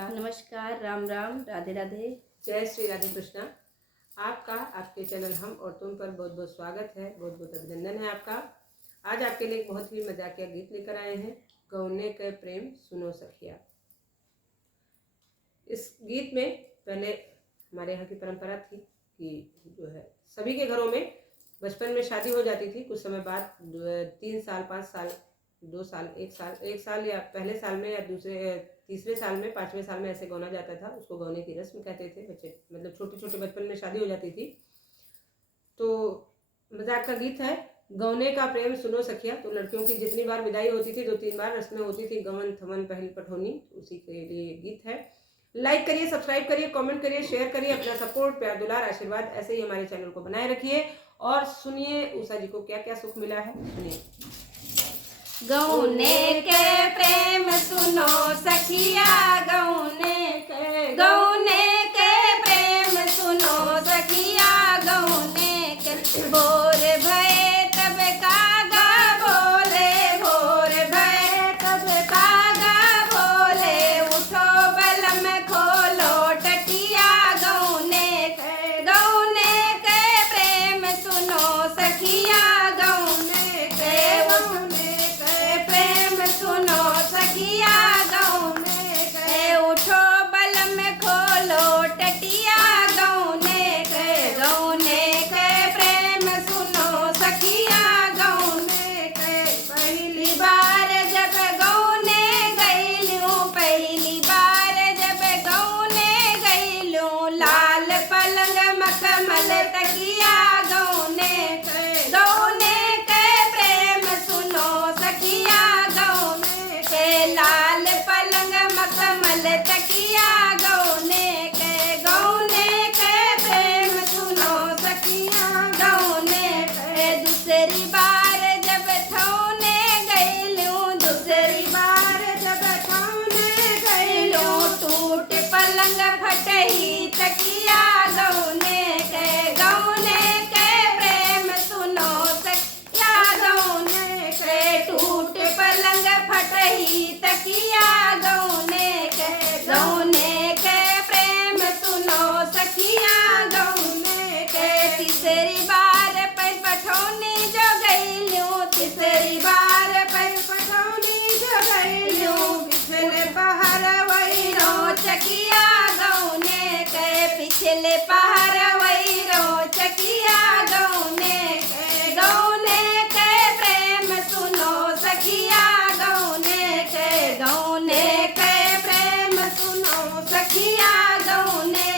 नमस्कार। नमस्कार, राम राम, राधे राधे। जय श्री राधे कृष्णा। आपका आपके चैनल हम और तुम पर बहुत बहुत स्वागत है, बहुत बहुत अभिनंदन है आपका। आज आपके लिए एक बहुत ही मजाकिया गीत लेकर आए हैं, गौने के प्रेम सुनो सखिया। इस गीत में पहले हमारे यहाँ की परंपरा थी कि जो है सभी के घरों में बचपन में शादी हो जाती थी, कुछ समय बाद 3 साल 5 साल 2 साल 1 साल या पहले साल में या तीसरे साल में 5वें साल में ऐसे गौना जाता था। उसको गौने की रस्म कहते थे। बच्चे मतलब छोटे छोटे बचपन में शादी हो जाती थी। तो मजाक का गीत है, गौने का प्रेम सुनो सखिया। तो लड़कियों की जितनी बार विदाई होती थी 2-3 बार रस्में होती थी, गवन थमन पहल पठोनी, उसी के लिए गीत है। लाइक करिए, सब्सक्राइब करिए, कमेंट करिए, शेयर करिए। अपना सपोर्ट, प्यार, दुलार, आशीर्वाद ऐसे ही हमारे चैनल को बनाए रखिए। और सुनिए उषा जी को क्या क्या सुख मिला है, सुनिए। गौने के प्रेम सुनो सखिया, गौने के प्रेम सुनो सखिया, गौने के भोर भये तब कागा बोले, भोर भये तब कागा बोले, उठो बलम खोलो टटिया, गौने के प्रेम सुनो सखिया, गौने के प्रेम सुनो सखिया, गौने के उठो बलम खोलो टटिया, गौने के प्रेम सुनो सखिया, गौने के पहली बार जब गौने गईलूं, पहली बार जब गौने गईलूं, लाल पलंग मखमल तकिया, गौने के प्रेम सुनो सखिया, गौने के लाल पलंग मखमल तकिया, गौने के प्रेम सुनो सखिया, गौने के दूसरी बार जब थौने गईलूं, दूसरी बार जब थौने गईलूं, टूट पलंग फटही तकिया, गौने के प्रेम सुनो सखिया, गौने के टूट पलंग फटही तकिया, गौने के प्रेम सुनो सखिया, गौने के तीसरी बार पर पठौनी जो गईलूं, तीसरी बार पर पठौनी जो गईलूं, पिछले पहर वही रो चकिया, गौने के पिछले पहर वही रो चकिया, गौने के प्रेम सुनो सखिया, गौने के प्रेम सुनो सखिया, गौने